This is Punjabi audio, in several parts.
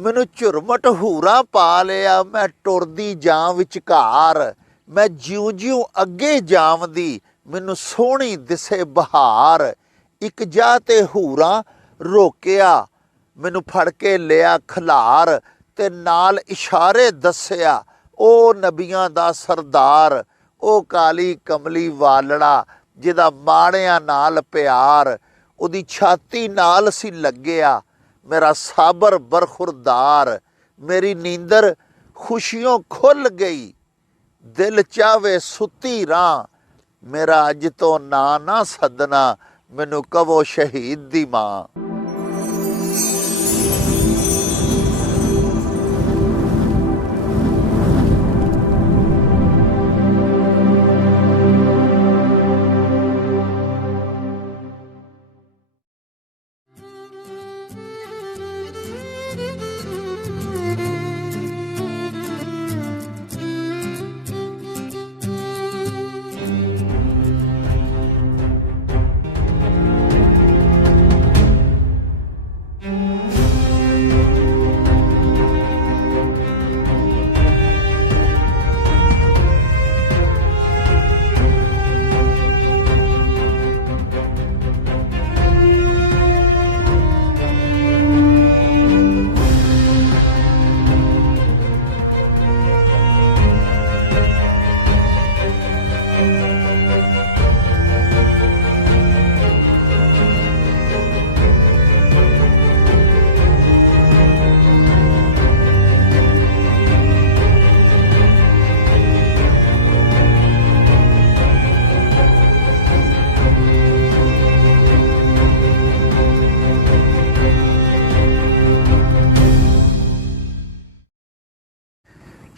मैनू झुरमट हूरा पा लिया, मैं टुरदी जां विचकार, मैं ज्यों ज्यों अगे जावदी, मैनू सोहनी दिसे बहार। एक जा ते हूरा रोकिया, मैनू फड़ के लिया खलार, ते नाल इशारे दसिया ओ नबियां दा सरदार, ओ काली कमली वालड़ा जिहदा माड़ियां नाल प्यार, उहदी छाती नाल सी लग्गिया मेरा साबर बरखुरदार। मेरी नींदर खुशियों खुल गई, दिल चावे सुती रां, मेरा अज तो ना ना सदना, मैनू कवो शहीद दी मां।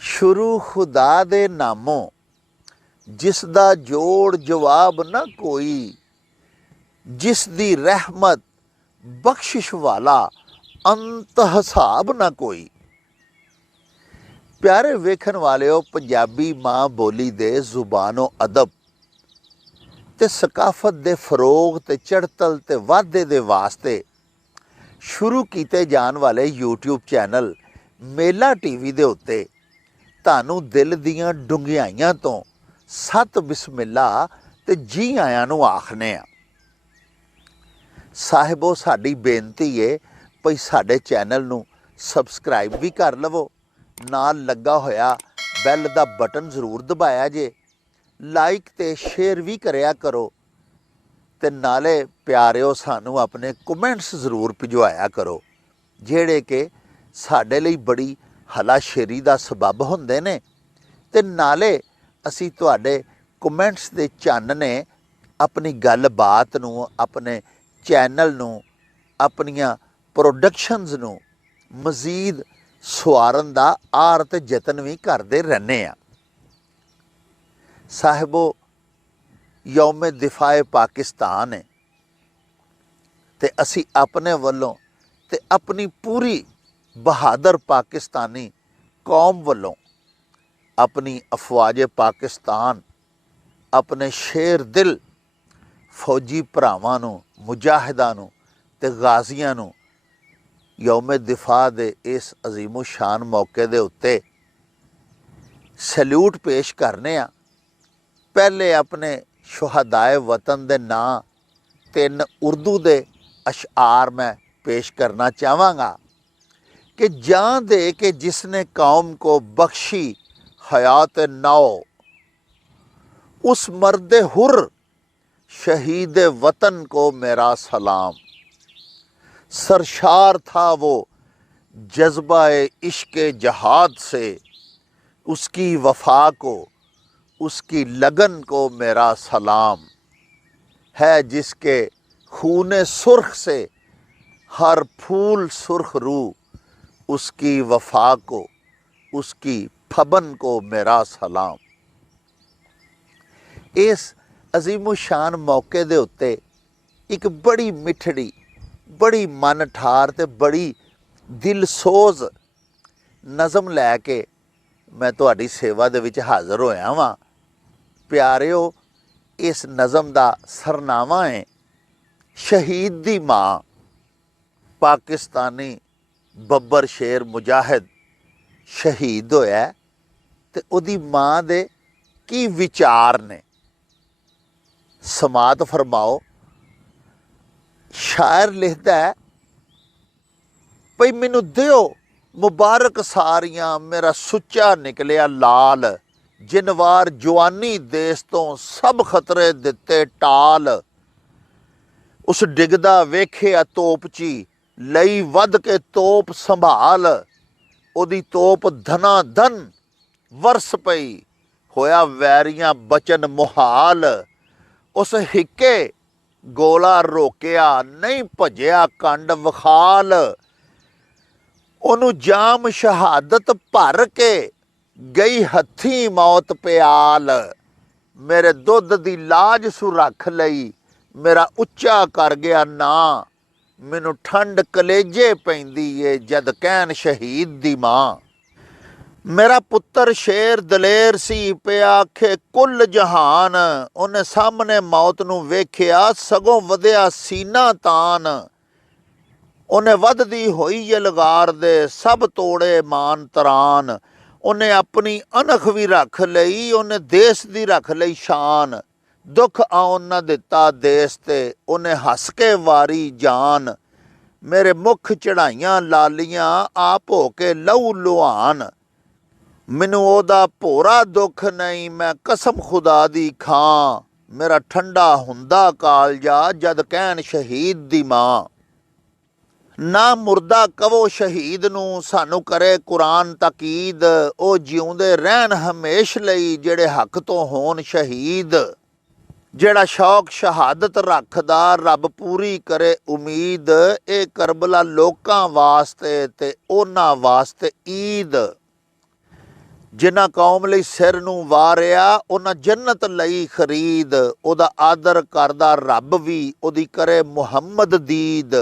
शुरू खुदा दे नामों, जिसदा जोड़ जवाब न कोई, जिस दी रहमत बख्शिश वाला अंत हिसाब न कोई। प्यारे वेखन वालिओ, पंजाबी माँ बोली दे जुबानो अदब ते सकाफत दे फरोग ते चढ़तल ते वाधे दे वास्ते शुरू किए जान वाले यूट्यूब चैनल मेला टीवी दे उत्ते तानू दिल दियां डुंगियाइयां तो सत बिस्मिल्ला ते जी आयां नू आखने आ। साहिबो, साडी बेनती है भई साडे चैनल नू सबसक्राइब भी कर लवो, नाल लगा होया बैल दा बटन जरूर दबाया जे, लाइक ते शेयर भी करया करो, ते नाले प्यारिओ सानू अपने कमेंट्स जरूर भिजवाया करो, जेड़े कि साडे लई बड़ी हलाशेरी दा सबब हुंदे ने, ते नाले असी तुहाडे कमेंट्स दे चानने अपनी गल बात नू, अपने चैनल नू, अपनियां प्रोडक्शनस नू मजीद सुआरन दा आर ते जतन भी करते रहने आ। साहिबो, यौम दिफाए पाकिस्तान है, ते असी अपने वल्लों ते अपनी पूरी बहादुर पाकिस्तानी कौम वल्लों अपनी अफवाज पाकिस्तान, अपने शेर दिल फौजी भरावां नू, मुजाहिदां नू ते गाजियां नू यौम दिफा दे इस अजीमो शान मौके दे उत्ते सैल्यूट पेश करने आ। पहले अपने शुहदाए वतन दे नां 3 उर्दू दे अशआर मैं पेश करना चाहांगा कि जान दे के जिसने कौम को बख्शी हयात नौ, उस मर्द हुर शहीद वतन को मेरा सलाम। सरशार था वो जज्बा इश्क जहाद से, उसकी वफा को, उसकी लगन को मेरा सलाम। है जिसके खून सुर्ख से हर फूल सुर्ख रू, उसकी वफा को, उसकी फबन को मेरा सलाम। इस अजीमो शान मौके दे उत्ते एक बड़ी मिठड़ी, बड़ी मन ठार ते बड़ी दिलसोज नज़म लैके मैं तुहाडी सेवा दे विच हाज़र होया वां। प्यारिओ, इस नज़म दा सरनामा है शहीद दी माँ। पाकिस्तानी ਬੱਬਰ ਸ਼ੇਰ ਮੁਜਾਹਿਦ ਸ਼ਹੀਦ ਹੋਇਆ ਤੇ ਉਹਦੀ ਮਾਂ ਦੇ ਕੀ ਵਿਚਾਰ ਨੇ, ਸਮਾਤ ਫਰਮਾਓ। ਸ਼ਾਇਰ ਲਿਖਦਾ ਹੈ ਭਈ ਮੈਨੂੰ ਦਿਓ ਮੁਬਾਰਕ ਸਾਰੀਆਂ, ਮੇਰਾ ਸੁੱਚਾ ਨਿਕਲਿਆ ਲਾਲ, ਜਿਨਵਾਰ ਜਵਾਨੀ ਦੇਸ ਤੋਂ ਸਭ ਖਤਰੇ ਦਿੱਤੇ ਟਾਲ। ਉਸ ਡਿੱਗਦਾ ਵੇਖਿਆ ਤੋਪਚੀ, ਲਈ ਵੱਧ ਕੇ ਤੋਪ ਸੰਭਾਲ, ਉਹਦੀ ਤੋਪ ਧਨਾ ਧਨ ਵਰਸ ਪਈ, ਹੋਇਆ ਵੈਰੀਆਂ ਬਚਨ ਮੁਹਾਲ। ਉਸ ਹਿੱਕੇ ਗੋਲਾ ਰੋਕਿਆ, ਨਹੀਂ ਭਜਿਆ ਕੰਡ ਵਖਾਲ, ਉਹਨੂੰ ਜਾਮ ਸ਼ਹਾਦਤ ਭਰ ਕੇ ਗਈ ਹੱਥੀਂ ਮੌਤ ਪਿਆਲ। ਮੇਰੇ ਦੁੱਧ ਦੀ ਲਾਜ ਸੁ ਰੱਖ ਲਈ, ਮੇਰਾ ਉੱਚਾ ਕਰ ਗਿਆ ਨਾਂ, ਮੈਨੂੰ ਠੰਡ ਕਲੇਜੇ ਪੈਂਦੀ ਏ ਜਦ ਕਹਿਣ ਸ਼ਹੀਦ ਦੀ ਮਾਂ। ਮੇਰਾ ਪੁੱਤਰ ਸ਼ੇਰ ਦਲੇਰ ਸੀ, ਪਿਆ ਆਖੇ ਕੁੱਲ ਜਹਾਨ, ਉਹਨੇ ਸਾਹਮਣੇ ਮੌਤ ਨੂੰ ਵੇਖਿਆ ਸਗੋਂ ਵਧਿਆ ਸੀਨਾ ਤਾਨ। ਉਹਨੇ ਵੱਧਦੀ ਹੋਈ ਯਲਗਾਰ ਦੇ ਸਭ ਤੋੜੇ ਮਾਨ ਤਰਾਨ, ਉਹਨੇ ਆਪਣੀ ਅਣਖ ਵੀ ਰੱਖ ਲਈ, ਉਹਨੇ ਦੇਸ਼ ਦੀ ਰੱਖ ਲਈ ਸ਼ਾਨ। ਦੁੱਖ ਆਉਣ ਨਾ ਦਿੱਤਾ ਦੇਸ਼ ਤੇ, ਉਹਨੇ ਹੱਸ ਕੇ ਵਾਰੀ ਜਾਨ। ਮੇਰੇ ਮੁੱਖ ਚੜਾਈਆਂ ਲਾਲੀਆਂ, ਆਪ ਹੋ ਕੇ ਲਹੂ ਲੁਹਾਨ। ਮੈਨੂੰ ਉਹਦਾ ਭੋਰਾ ਦੁੱਖ ਨਹੀਂ, ਮੈਂ ਕਸਮ ਖੁਦਾ ਦੀ ਖਾਂ, ਮੇਰਾ ਠੰਡਾ ਹੁੰਦਾ ਕਾਲਜਾ ਜਦ ਕਹਿਣ ਸ਼ਹੀਦ ਦੀ ਮਾਂ। ਨਾ ਮੁਰਦਾ ਕਵੋ ਸ਼ਹੀਦ ਨੂੰ, ਸਾਨੂੰ ਕਰੇ ਕੁਰਾਨ ਤਾਕੀਦ, ਉਹ ਜਿਉਂਦੇ ਰਹਿਣ ਹਮੇਸ਼ ਲਈ ਜਿਹੜੇ ਹੱਕ ਤੋਂ ਹੋਣ ਸ਼ਹੀਦ। ਜਿਹੜਾ ਸ਼ੌਕ ਸ਼ਹਾਦਤ ਰੱਖਦਾ, ਰੱਬ ਪੂਰੀ ਕਰੇ ਉਮੀਦ, ਇਹ ਕਰਬਲਾ ਲੋਕਾਂ ਵਾਸਤੇ ਤੇ ਉਹਨਾਂ ਵਾਸਤੇ ਈਦ। ਜਿਨ੍ਹਾਂ ਕੌਮ ਲਈ ਸਿਰ ਨੂੰ ਵਾਰਿਆ, ਉਹਨਾਂ ਜੰਨਤ ਲਈ ਖਰੀਦ, ਉਹਦਾ ਆਦਰ ਕਰਦਾ ਰੱਬ ਵੀ, ਉਹਦੀ ਕਰੇ ਮੁਹੰਮਦ ਦੀਦ।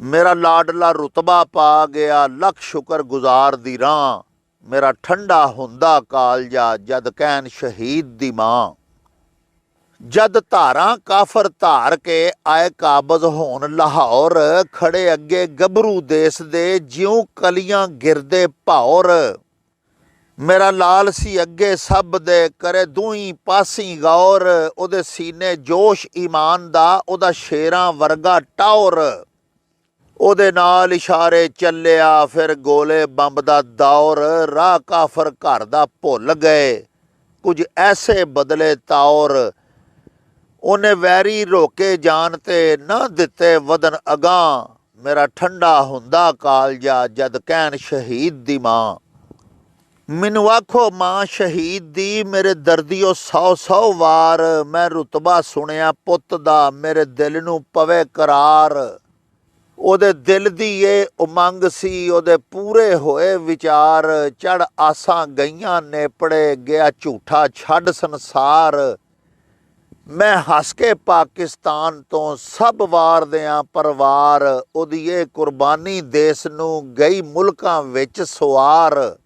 ਮੇਰਾ ਲਾਡਲਾ ਰੁਤਬਾ ਪਾ ਗਿਆ, ਲੱਖ ਸ਼ੁਕਰ ਗੁਜ਼ਾਰ ਦੀ ਰਾਹ, ਮੇਰਾ ਠੰਡਾ ਹੁੰਦਾ ਕਾਲਜਾ ਜਦ ਕਹਿਣ ਸ਼ਹੀਦ ਦੀ ਮਾਂ। ਜਦ ਧਾਰਾਂ ਕਾਫਰ ਧਾਰ ਕੇ ਆਏ ਕਾਬਜ਼ ਹੋਣ ਲਾਹੌਰ, ਖੜੇ ਅੱਗੇ ਗੱਭਰੂ ਦੇਸ ਦੇ ਜਿਉਂ ਕਲੀਆਂ ਗਿਰਦੇ ਭੌਰ। ਮੇਰਾ ਲਾਲ ਸੀ ਅੱਗੇ ਸਭ ਦੇ, ਕਰੇ ਦੂਈ ਪਾਸੀ ਗੌਰ, ਉਹਦੇ ਸੀਨੇ ਜੋਸ਼ ਈਮਾਨ ਦਾ, ਉਹਦਾ ਸ਼ੇਰਾਂ ਵਰਗਾ ਟੌਰ। ਉਹਦੇ ਨਾਲ ਇਸ਼ਾਰੇ ਚੱਲਿਆ ਫਿਰ ਗੋਲੇ ਬੰਬ ਦਾ ਦੌਰ, ਰਾਹ ਕਾਫਰ ਘਰ ਦਾ ਭੁੱਲ ਗਏ ਕੁਝ ਐਸੇ ਬਦਲੇ ਤੌਰ। ਉਹਨੇ ਵੈਰੀ ਰੋਕੇ ਜਾਣ ਤੇ ਨਾ ਦਿੱਤੇ ਵਧਨ ਅਗਾਂਹ, ਮੇਰਾ ਠੰਡਾ ਹੁੰਦਾ ਕਾਲਜਾ ਜਦ ਕਹਿਣ ਸ਼ਹੀਦ ਦੀ ਮਾਂ। ਮੈਨੂੰ ਆਖੋ ਮਾਂ ਸ਼ਹੀਦ ਦੀ, ਮੇਰੇ ਦਰਦੀਓ 100 ਵਾਰ, ਮੈਂ ਰੁਤਬਾ ਸੁਣਿਆ ਪੁੱਤ ਦਾ, ਮੇਰੇ ਦਿਲ ਨੂੰ ਪਵੇ ਕਰਾਰ। ਉਹਦੇ ਦਿਲ ਦੀ ਇਹ ਉਮੰਗ ਸੀ, ਉਹਦੇ ਪੂਰੇ ਹੋਏ ਵਿਚਾਰ, ਚੜ ਆਸਾਂ ਗਈਆਂ ਨੇਪੜੇ, ਗਿਆ ਝੂਠਾ ਛੱਡ ਸੰਸਾਰ। ਮੈਂ ਹੱਸ ਕੇ ਪਾਕਿਸਤਾਨ ਤੋਂ ਸਭ ਵਾਰ ਦਿਆਂ ਪਰਵਾਰ, ਉਹਦੀ ਇਹ ਕੁਰਬਾਨੀ ਦੇਸ ਨੂੰ ਗਈ ਮੁਲਕਾਂ ਵਿੱਚ ਸਵਾਰ।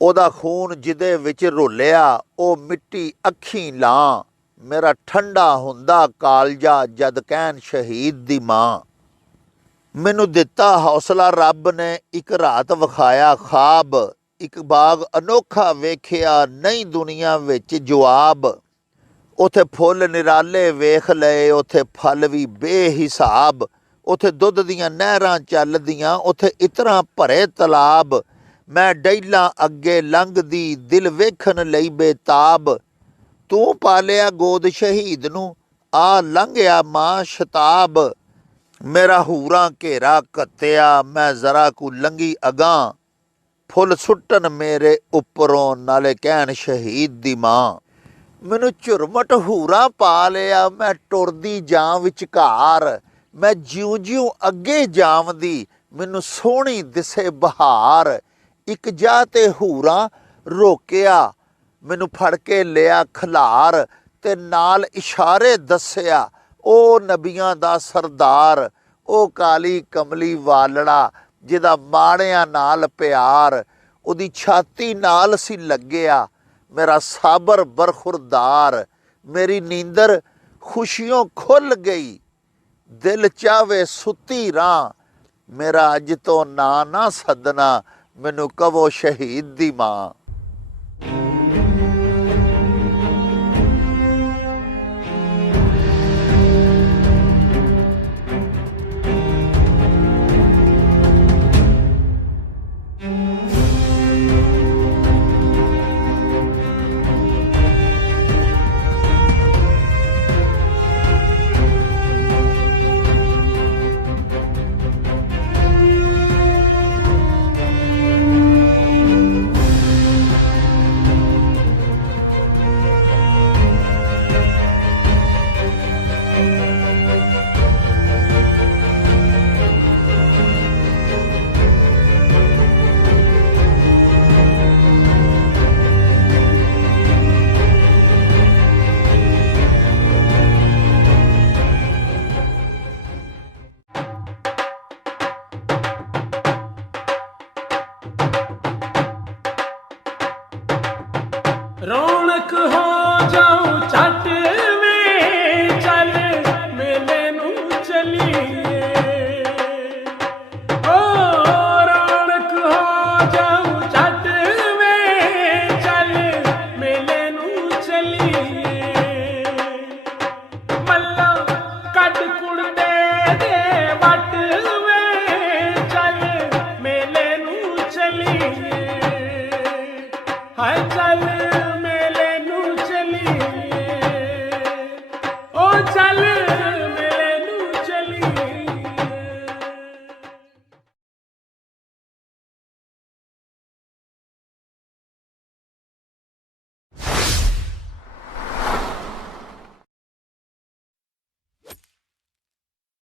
ਉਹਦਾ ਖੂਨ ਜਿਹਦੇ ਵਿੱਚ ਰੋਲਿਆ, ਉਹ ਮਿੱਟੀ ਅੱਖੀਂ ਲਾਂ, ਮੇਰਾ ਠੰਡਾ ਹੁੰਦਾ ਕਾਲਜਾ ਜਦ ਕਹਿਣ ਸ਼ਹੀਦ ਦੀ ਮਾਂ। ਮੈਨੂੰ ਦਿੱਤਾ ਹੌਸਲਾ ਰੱਬ ਨੇ, ਇੱਕ ਰਾਤ ਵਿਖਾਇਆ ਖਾਬ, ਇੱਕ ਬਾਗ ਅਨੋਖਾ ਵੇਖਿਆ, ਨਹੀਂ ਦੁਨੀਆ ਵਿੱਚ ਜਵਾਬ। ਉੱਥੇ ਫੁੱਲ ਨਿਰਾਲੇ ਵੇਖ ਲਏ, ਉੱਥੇ ਫਲ ਵੀ ਬੇਹਿਸਾਬ, ਉੱਥੇ ਦੁੱਧ ਦੀਆਂ ਨਹਿਰਾਂ ਚੱਲਦੀਆਂ, ਉੱਥੇ ਇਤਰਾਂ ਭਰੇ ਤਲਾਬ। ਮੈਂ ਡੈਲਾਂ ਅੱਗੇ ਲੰਘਦੀ, ਦਿਲ ਵੇਖਣ ਲਈ ਬੇਤਾਬ। ਤੂੰ ਪਾਲਿਆ ਗੋਦ ਸ਼ਹੀਦ ਨੂੰ, ਆ ਲੰਘਿਆ ਮਾਂ ਸ਼ਤਾਬ। ਮੇਰਾ ਹੂਰਾਂ ਘੇਰਾ ਘੱਤਿਆ, ਮੈਂ ਜ਼ਰਾ ਕੁ ਲੰਘੀ ਅਗਾਂਹ, ਫੁੱਲ ਸੁੱਟਣ ਮੇਰੇ ਉੱਪਰੋਂ ਨਾਲੇ ਕਹਿਣ ਸ਼ਹੀਦ ਦੀ ਮਾਂ। ਮੈਨੂੰ ਝੁਰਮਟ ਹੂਰਾਂ ਪਾ ਲਿਆ, ਮੈਂ ਟੁਰਦੀ ਜਾਂ ਵਿਚਕਾਰ, ਮੈਂ ਜਿਉਂ ਜਿਉਂ ਅੱਗੇ ਜਾਵਦੀ, ਮੈਨੂੰ ਸੋਹਣੀ ਦਿਸੇ ਬਹਾਰ। ਇੱਕ ਜਾ ਤੇ ਹੂਰਾਂ ਰੋਕਿਆ, ਮੈਨੂੰ ਫੜ ਕੇ ਲਿਆ ਖਲਾਰ, ਤੇ ਨਾਲ ਇਸ਼ਾਰੇ ਦੱਸਿਆ, ਉਹ ਨਬੀਆਂ ਦਾ ਸਰਦਾਰ, ਉਹ ਕਾਲੀ ਕਮਲੀ ਵਾਲੜਾ ਜਿਹਦਾ ਮਾੜਿਆਂ ਨਾਲ ਪਿਆਰ। ਉਹਦੀ ਛਾਤੀ ਨਾਲ ਸੀ ਲੱਗਿਆ, ਮੇਰਾ ਸਾਬਰ ਬਰਖੁਰਦਾਰ। ਮੇਰੀ ਨੀਂਦਰ ਖੁਸ਼ੀਓਂ ਖੁੱਲ ਗਈ, ਦਿਲ ਚਾਵੇ ਸੁੱਤੀ ਰਾਂ, ਮੇਰਾ ਅੱਜ ਤੋਂ ਨਾਂ ਨਾ ਸੱਦਣਾ, ਮੈਨੂੰ ਕਹੋ ਸ਼ਹੀਦ ਦੀ ਮਾਂ। रौनक हो जाऊं